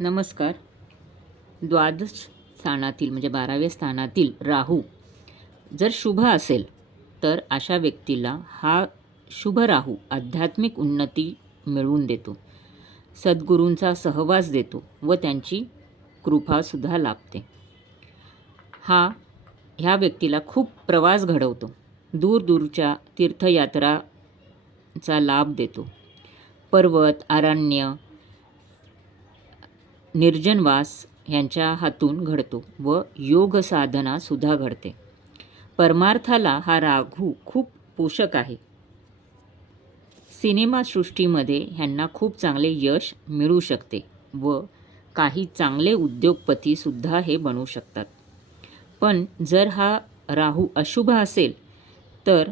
नमस्कार. द्वादश स्थानातील म्हणजे 12व्या स्थानातील राहू जर शुभ असेल तर अशा व्यक्तीला हा शुभ राहू आध्यात्मिक उन्नती मिळवून देतो, सद्गुरूंचा सहवास देतो व त्यांची कृपासुद्धा लाभते. ह्या व्यक्तीला खूप प्रवास घडवतो, दूरदूरच्या तीर्थयात्राचा लाभ देतो, पर्वत अरण्य निर्जनवास यांच्या हातून घडतो व योग साधनासुद्धा घडते. परमार्थाला हा राहू खूप पोषक आहे. सिनेमासृष्टीमध्ये ह्यांना खूप चांगले यश मिळू शकते व काही चांगले उद्योगपतीसुद्धा हे बनू शकतात. पण जर हा राहू अशुभ असेल तर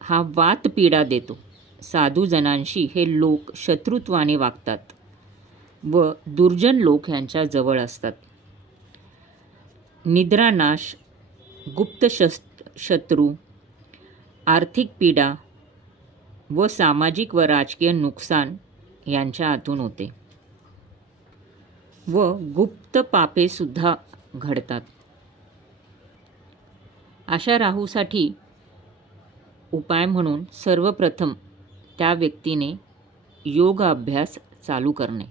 हा वातपीडा देतो. साधूजनांशी हे लोक शत्रुत्वाने वागतात व दुर्जन लोक यांच्या जवळ असतात. निद्रानाश, गुप्त शत्रू, आर्थिक पीडा व सामाजिक व राजकीय नुकसान यांच्या हातून होते व गुप्त पापेसुद्धा घडतात. अशा राहूसाठी उपाय म्हणून सर्वप्रथम त्या व्यक्तीने योग अभ्यास चालू करणे.